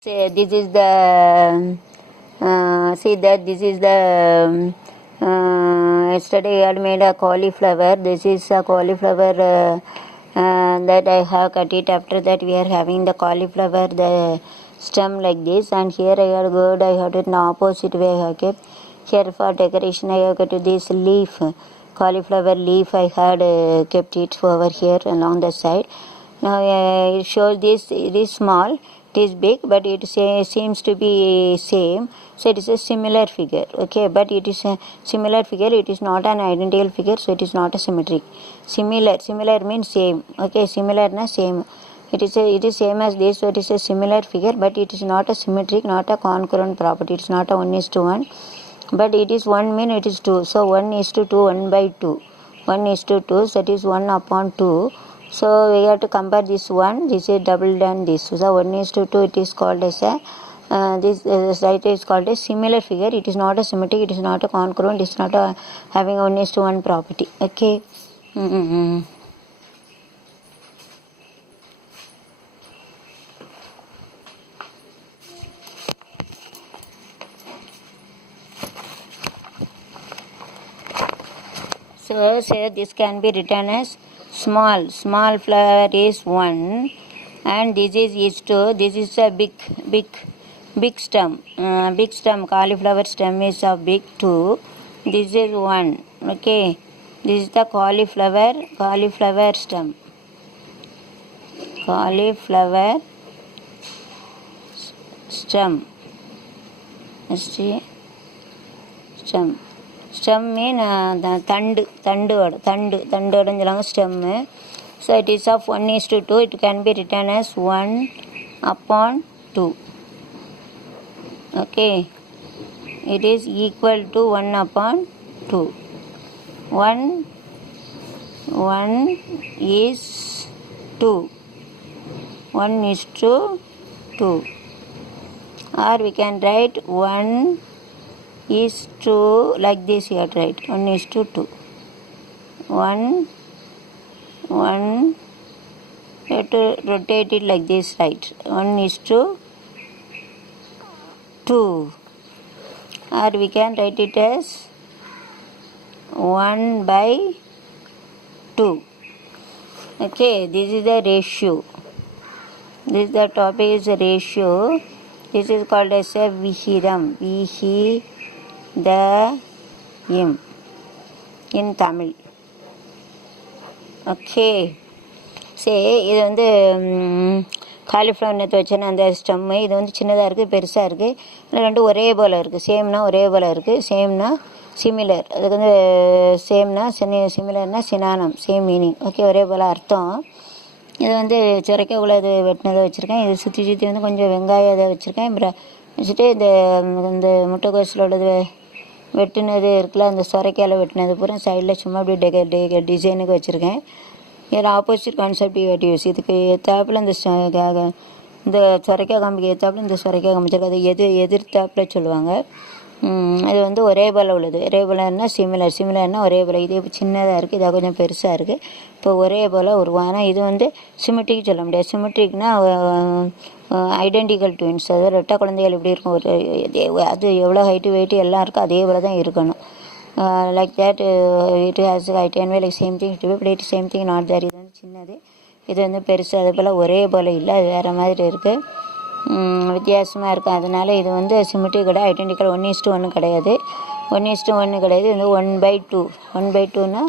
Say this is the see that this is the yesterday I had made a cauliflower. This is a cauliflower that I have cut it. After that we are having the cauliflower the stem like this, and here I had good I had it in opposite way I have kept. Here for decoration I have got this leaf, cauliflower leaf I had kept it over here along the side. Now it shows this, it is small, it is big, but it seems to be same, so it is a similar figure. Okay, but it is a similar figure, it is not an identical figure, so it is not a symmetric. Similar means same. Okay, similar na same, it is same as this, so it is a similar figure, but it is not a symmetric, not a congruent property. It is not a 1:1, but it is 1 mean it is 2, so 1:2, 1 by 2, 1:2, so it is 1 upon 2. So we have to compare this one, this is double than this, so 1:2 it is called as a this right is called a similar figure. It is not a symmetric, it is not a congruent, it is not a having 1:1 property. Okay. So say this can be written as small flower is 1, and this is 2. This is a big stem. Big stem, cauliflower stem is a big 2. This is 1. Okay, this is the cauliflower stem. Cauliflower stem. Stem. Stem mean தண்டு stem. So it is of 1:2. It can be written as 1 upon 2. Okay, it is equal to 1 upon 2. 1 is 2. 1:2, or we can write 1 is 2 like this. Here write 1:2. 1 you have to rotate it like this, right? 1:2, or we can write it as 1 by 2. Okay, this is the ratio. This is the topic is ratio. This is called as a vihidam. In Tamil. Okay, சரி, இது வந்து காலிஃப்ளவர் நேற்று வச்சேன்னா அந்த ஸ்டெம்மு, இது வந்து சின்னதாக இருக்குது, பெருசாக இருக்குது, இல்லை ரெண்டும் ஒரே போல் இருக்குது. சேம்னா ஒரே போல் இருக்குது, சேம்னா சிமிலர். அதுக்கு வந்து சேம்னா சிமிலர்னா சினானம், சேம் மீனிங். ஓகே, ஒரே போல் அர்த்தம். இது வந்து சுரைக்காய் இது வெட்டினதை வச்சுருக்கேன். இது சுற்றி வந்து கொஞ்சம் வெங்காயம் இதை வச்சுருக்கேன். அப்புறம் வச்சுட்டு இந்த முட்டைக்கோஸில் உள்ளது வெட்டினது இருக்குல்ல, அந்த சுரைக்காயில் வெட்டினது பூரா சைடில் சும்மா அப்படி டிசைனுக்கு வச்சுருக்கேன். இதில் ஆப்போசிட் கான்செப்ட் யூஸ். இதுக்கு ஏற்றாப்புல இந்த சுரைக்காய் காம்பிக்கு ஏற்றாப்புல இந்த சுரைக்காய் காமிச்சிருக்கு. அது எதிர்த்தாப்பில் சொல்லுவாங்க. இது வந்து ஒரே போல் உள்ளது. ஒரே போலன்னா சிமிலர்னால் ஒரே போல். இது சின்னதாக இருக்குது, இதாக கொஞ்சம் பெருசாக இருக்குது. இப்போ ஒரே போல் உருவாங்க. ஆனால் இது வந்து சிமெட்ரிக் சொல்ல முடியாது. சிமெட்ரிக்னா ஐடென்டிக்கல் ட்வின்ஸ். அதாவது ரெட்டை குழந்தைகள் எப்படி இருக்கும், அது எவ்வளோ ஹைட்டு வெயிட்டு எல்லாம் இருக்கும், அதே போல் தான் இருக்கணும். Like that it has height and way like same thing to be, but same thing not there. இது வந்து சின்னது, இது வந்து பெருசு. அது போல் ஒரே போல் இல்லை, அது வேறு மாதிரி இருக்குது, வித்தியாசமாக இருக்கும். அதனால் இது வந்து சிமெட்ரிக் கிடையாது, ஐடென்டிக்கல் 1:1 கிடையாது. 1:1 கிடையாது. இது வந்து 1/2. 1/2னா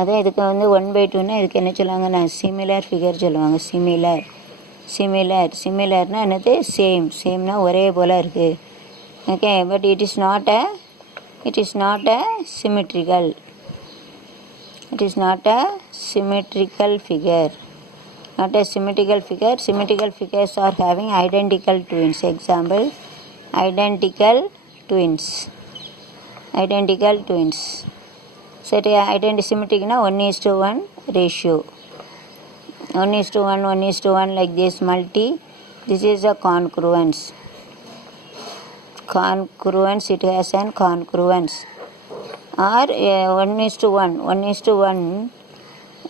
அதான் இதுக்கு வந்து 1/2னா இதுக்கு என்ன சொல்லுவாங்கன்னா சிமிலர் ஃபிகர் சொல்லுவாங்க. சிமிலர்னா என்னது, சேம்னா ஒரே போல் இருக்குது. Okay, but it is not a symmetrical. It is not a symmetrical figure. Not a symmetrical figure. Symmetrical figures are having identical twins. Example, identical twins. So symmetric na 1:1 ratio. 1:1 like this multi. This is a congruence. It has an congruence. Or 1:1.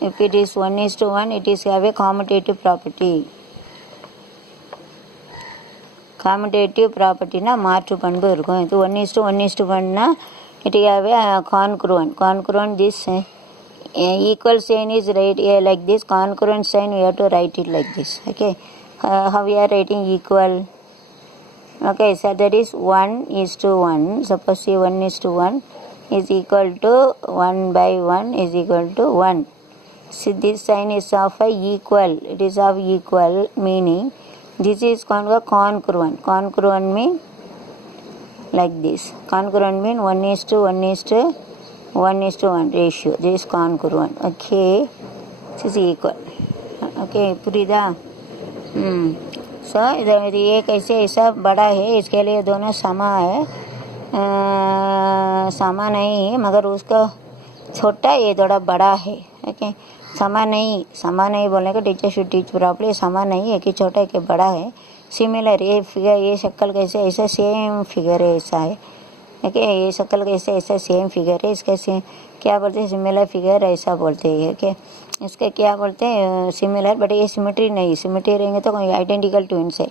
If it is 1:1, it is have a commutative property. Commutative ப்ராப்பர்ட்டினா மாற்று பண்பு இருக்கும். இது 1:1:1னா it have a congruent this equal sign is right like this, congruent sign we have to write it like this. Okay, how we are writing equal? Okay, so that is 1:1. Suppose say 1:1 is equal to 1/1 is equal to 1. See, this sign is of a equal. It is of equal, meaning this is congruent. Congruent mean like this. Congruent mean 1:1:1 ratio. This is congruent. Okay, this is equal. Okay, पुरीदा. So इधर ये कैसे ऐसा बड़ा है, इसके लिए दोनों समा है, समा नहीं है, मगर उसका छोटा ये थोड़ा बड़ा है. ओके, समा नहीं बोलने का टीचर शुड टीच प्रॉपर्ली. समा नहीं है कि छोटा है कि बड़ा है. सिमिलर, ये फिगर ये शक्ल कैसे ऐसा सेम फिगर है ऐसा है. ओके, ये शक्ल कैसे ऐसा सेम फिगर है, इसका क्या बोलते हैं, सिमिलर फिगर ऐसा बोलते हैं. ओके, इसका क्या बोलते हैं, सिमिलर. बट ये सिमेट्री नहीं, सिमेट्री रहेंगे तो कोई आइडेंटिकल ट्विंस है,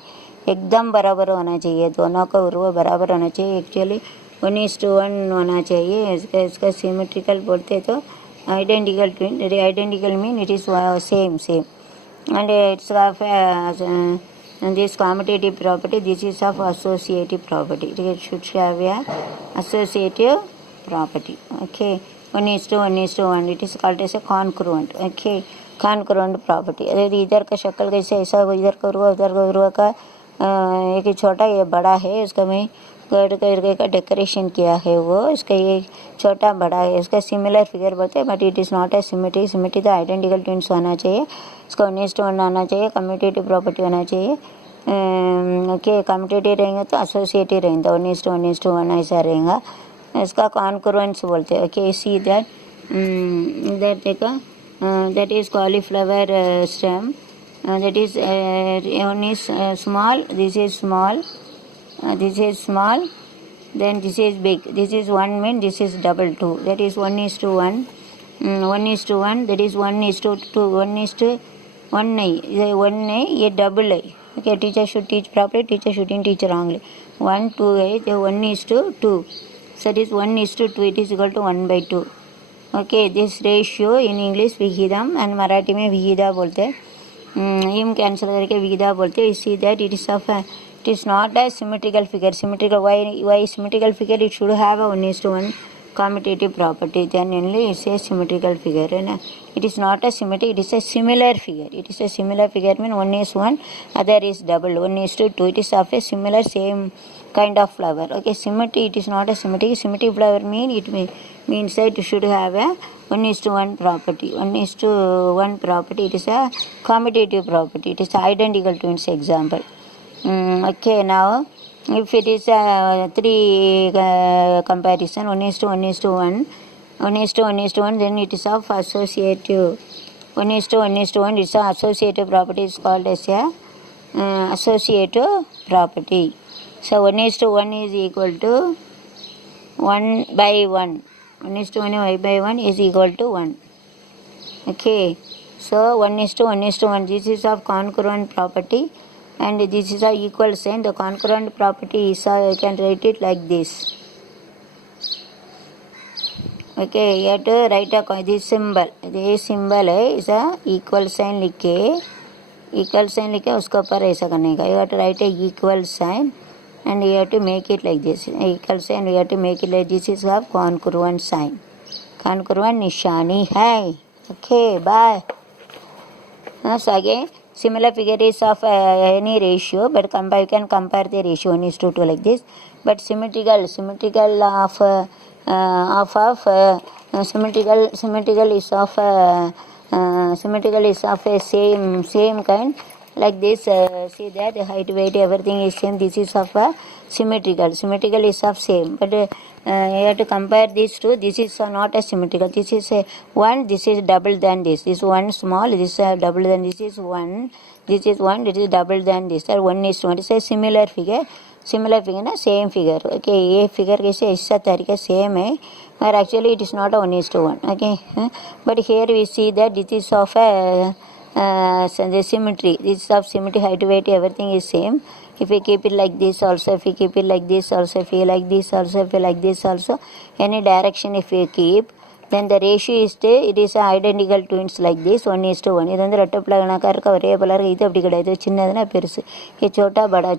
एकदम बराबर होना चाहिए, दोनों का उर्व बराबर होना चाहिए. एक्चुअली 1:1 होना चाहिए. इसका सिमेट्रिकल बोलते तो identical twin. Identical mean it is same, and it's of this commutative property. This is of associative property. It should have a associative property. Okay, 1:1:1. It is called as a congruent. Okay, congruent property. अरे इधर का शक्ल कैसे ऐसा, इधर का उर्व का एक छोटा ये बड़ा है, उसका मैं करके का डेकोरेशन किया है वो, इसका ये छोटा बड़ा है, इसका सिमिलर फिगर बोलते हैं. But it is not a symmetry. Symmetry तो आइडेंटिकल ट्विंस होना चाहिए, इसका 1:1 आना चाहिए, कम्यूटेटिव प्रॉपर्टी होना चाहिए. ओके, कम्यूटेटिव रहेंगे तो एसोसिएटिव रहेंगे, 1:1:1 ऐसा रहेगा. इसका कॉन्क्रुएंस बोलते हैं. ओके, सी दैट इधर देखो, that is cauliflower stem. That is one is small, this is small, this is small, then this is big. This is 1 mean this is double 2. That is 1:1. 1:1. That is 1:2. 1:1 नहीं, ये 1 नहीं, ये डबल है. Okay, teacher should teach properly, teacher shouldn't teach wrongly. 1 2 है, तो 1:2. So it is 1:2. It is equal to 1/2. Okay, this ratio in English विहिदम and मराठी में विहिदा बोलते हैं. इम कैंसिल करके विहिदा बोलते हैं. See that it is of it is not a symmetrical figure. Symmetrical, why symmetrical figure? It should have a 1:1 commutative property, then only it's a symmetrical figure. It is not a symmetry, it is a similar figure. It is a similar figure mean 1:1, other is double 1:2. It is of a similar same kind of flower. Okay, symmetry, it is not a symmetry. Symmetry flower means that it should have a 1:1 property. 1:1 property, it is a commutative property. It is identical twins example. Okay, now if it is a 3 comparison, 1:1:1, 1:1:1, then it is of associative. 1:1:1 is a associative property, is called as a associative property. So 1:1 is equal to 1/1. 1:1 is equal to 1. Okay, so 1:1:1, this is of congruent property, and this is a equal sign. The congruent property is you can write it like this. Okay, you have to write this symbol. This symbol is a equal sign लिख के उसके ऊपर ऐसा करने का. You have to write a equal sign and you have to make it like this. Equal sign you have to make it like this. Is a congruent sign. Congruent निशानी है. Okay, bye. So again, similar figure is of any ratio, but you can compare the ratio 1:2 like this. But symmetrical of symmetrical is of a same kind like this. See that height, weight, everything is same. This is of a symmetrical is of same, but you have to compare these two. This is not a symmetrical. This is a 1, this is double than this. This 1 small, this is double than this is 1. This is 1, this is double than this. Or 1:1. It's a similar figure ना, same figure. Okay, ये figure कैसे ऐसा तरीका same है, but actually it is not a 1:1. Okay, but here we see that this is of a the symmetry. This is of symmetry, height, weight, everything is same. If we keep it like this also, if we keep it like this also, if we like this also, if we like this also, any direction if we keep, then the ratio is it is identical twins like this 1:1. இது வந்து ரெட்டை பிள்ளைகளாக இருக்க ஒரே போல இருக்கு. இது அப்படி கிடையாது, சின்னதுன்னா பெருசு. ये छोटा बड़ा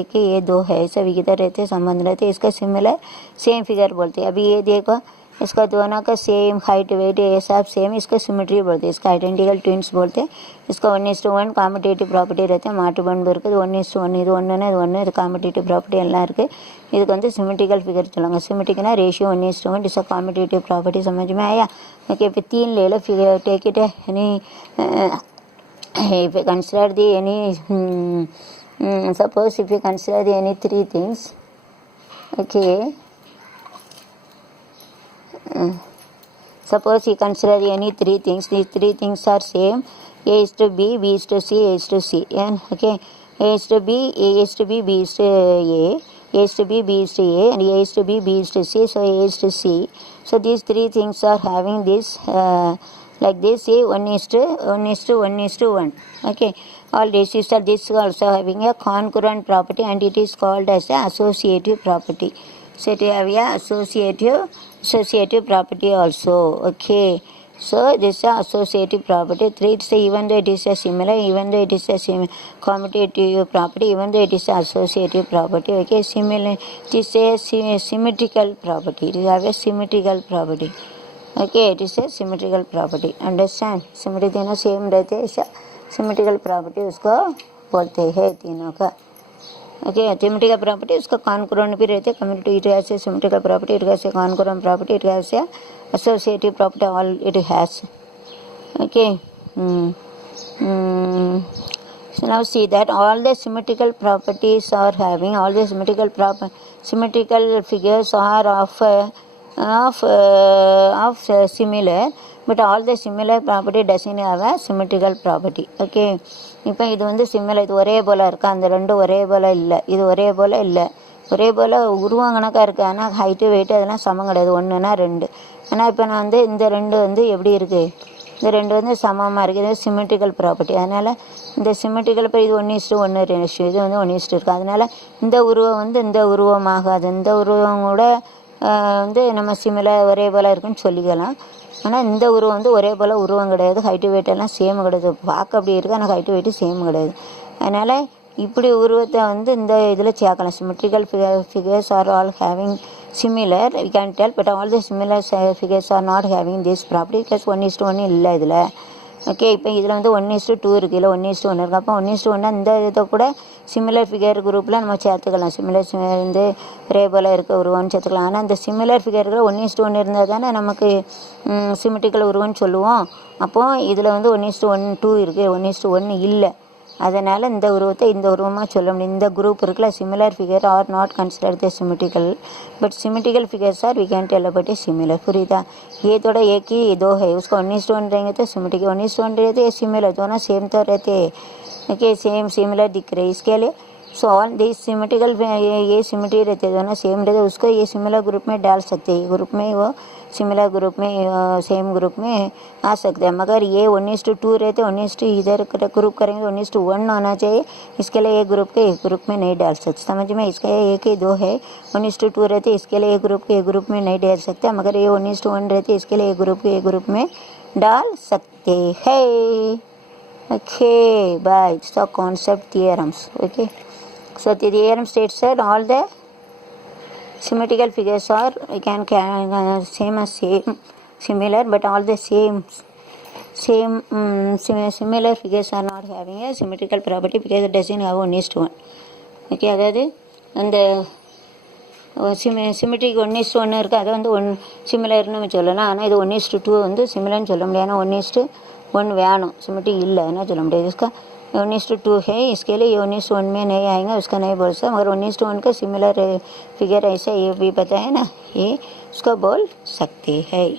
एक ही, ये दो है, ऐसा विगिता रहते संबंध रहते, इसका सिमिलर सेम फिगर बोलते हैं. अभी ये देखो, इसका दोनों का सेम हाइट वेट ये सब सेम, इसका सिमेट्री बोलते हैं, इसका आइडेंटिकल ट्विंस बोलते हैं. इसका 1:1 காம்படிட்டிவ் ப்ராப்பர்ட்டி रहते हैं, மாட்டு பண்பு இருக்குது. 1:1 இது ஒன்றுனா இது ஒன்று, இது காம்படிட்டிவ் ப்ராப்பர்ட்டி எல்லாம் இருக்குது. இதுக்கு வந்து சிமெட்ரிக்கல் ஃபிகர் சொல்லுவாங்க. சிமெட்ரிக்னா ரேஷிयो 1:1, इसका कॉम्पिटिटिव प्रॉपर्टी समझ में आया. ओके, फिर 3 ले लो, फिर take it any, if you consider the any suppose if you consider the any 3 things, okay, suppose you consider any 3 things, these 3 things are same, A is to B, B is to C, A is to C, and okay, A is to B, A is to B, B is to A, A is to B, B is to A, and A is to B, B is to C, so A is to C. So these 3 things are having this like this, A 1:1. Okay, all ratios are this also having a concurrent property, and it is called as a associative property. So it have a associative property also. Okay, so this is associative property. 3, it's even though it is a similar, even though it is a commutative property, even though it is a associative property. Okay, similar, it is a symmetrical property. It have a symmetrical property. Okay, it is a symmetrical property. Understand? Symmetric ना सेम रहते हैं, symmetrical property उसको बोलते हैं तीनों का. Okay, symmetrical property उसका कॉन्करेंट भी रहते हैं. Community it has a symmetrical property, it has a concurrent property, it has a associative property, all it has. Okay, so now see that all the symmetrical properties are having, all the symmetrical figures are of similar, but all the similar property doesn't have a symmetrical property. Okay, இப்போ இது வந்து சிமிலர், இது ஒரே போல் இருக்கா, அந்த ரெண்டும் ஒரே போல் இல்லை, இது ஒரே போல் இல்லை, ஒரே போல் உருவம் கணக்காக இருக்குது. ஆனால் ஹைட்டு வெயிட்டு அதெல்லாம் சமம் கிடையாது, 1னா 2. ஆனால் இப்போ நான் வந்து இந்த 2 வந்து எப்படி இருக்குது, இந்த 2 வந்து சமமாக இருக்குது, இது சிமெட்ரிக்கல் ப்ராப்பர்ட்டி. அதனால் இந்த சிமெட்ரிக்கல் இப்போ இது 1:1 ரேஷியோ, இது வந்து 1:2 இருக்குது. அதனால் இந்த உருவம் வந்து இந்த உருவமாகாது, இந்த உருவம் கூட வந்து நம்ம சிமிலர் ஒரே போல் இருக்குன்னு சொல்லிக்கலாம். ஆனால் இந்த உருவம் வந்து ஒரே போல் உருவம் கிடையாது, ஹைட்டு வெயிட்டெல்லாம் சேம் கிடையாது. பார்க்க அப்படி இருக்குது, ஆனால் ஹைட்டு வெயிட்டு சேம் கிடையாது. அதனால் இப்படி உருவத்தை வந்து இந்த இதில் சேர்க்கலாம். Symmetrical figures are all having similar, we can tell, but all the similar figures are not having this property because 1:1 இல்லை இதில். ஓகே, இப்போ இதில் வந்து 1:2 இருக்குது, இல்லை 1:1 இருக்குது. அப்போ 1:1 இந்த இதை கூட சிமிலர் ஃபிகர் குரூப்பில் நம்ம சேர்த்துக்கலாம். சிமிலர் வந்து ஒரே போல் இருக்க உருவம்னு சேர்த்துக்கலாம். ஆனால் இந்த சிமிலர் ஃபிகரில் 1:1 இருந்தால் தானே நமக்கு சிமெட்ரிக்கல் உருவம்னு சொல்லுவோம். அப்போது இதில் வந்து 1:2 இருக்குது, 1:1 இல்லை. அதனால் இந்த உருவத்தை இந்த உருவமாக சொல்ல முடியும். இந்த குரூப் இருக்குல்ல, similar figure are not consider the symmetrical, but symmetrical figures are we can tell about a similar. पुरीदा ये थोड़ा एक ही दो है, उसका 1:1 रहेंगे तो सिमेट्रिकल, 1:1 रहते हैं सिमिलर, दोनों सेम तो रहते हैं. ओके, सेम सिमिलर दिख रहे इसके लिए. सो ऑल दिस सिमेट्रिकल, ये सिमेट्री रहते हैं, दोनों सेम रहते हैं, उसको ये सिमिलर ग्रुप में डाल सकते हैं. ग्रुप में वो सिमिलर ग्रुप में सेम ग्रुप में आ सकते हैं. मगर ये 1:2 रहते, 1:2 इधर ग्रुप करेंगे, 1:1 होना चाहिए. इसके लिए एक ग्रुप के एक ग्रुप में नहीं डाल सकते. समझ में? इसका एक ही दो है, 1:2 रहते, इसके लिए एक ग्रुप के एक ग्रुप में नहीं डाल सकते. मगर ये 1:1 रहते, इसके लिए एक ग्रुप के एक ग्रुप में डाल सकते हैं. Okay, bye. It's the concept theorems. Okay, so the theorem states that all the symmetrical figures are can same as same similar, but all the similar figures are not having a symmetrical property because it doesn't have 1:1. ஓகே, அதாவது அந்த சிமெட்ரிக் 1:1 இருக்குது, அதை வந்து சிமிலர்னு சொல்லலாம். ஆனால் இது 1:2 வந்து சிமிலர்னு சொல்ல முடியாது. ஆனால் 1:1 வேணும், சிமெட்ரிக் இல்லை அதனால் சொல்ல முடியாது. इसका 1:2 है, इसके लिए 1:1 में नहीं आएगा, उसका नहीं बोल सकता. मगर 1:1 का सिमिलर फिगर ऐसा ये भी पता है ना, ये उसका बोल सकते हैं.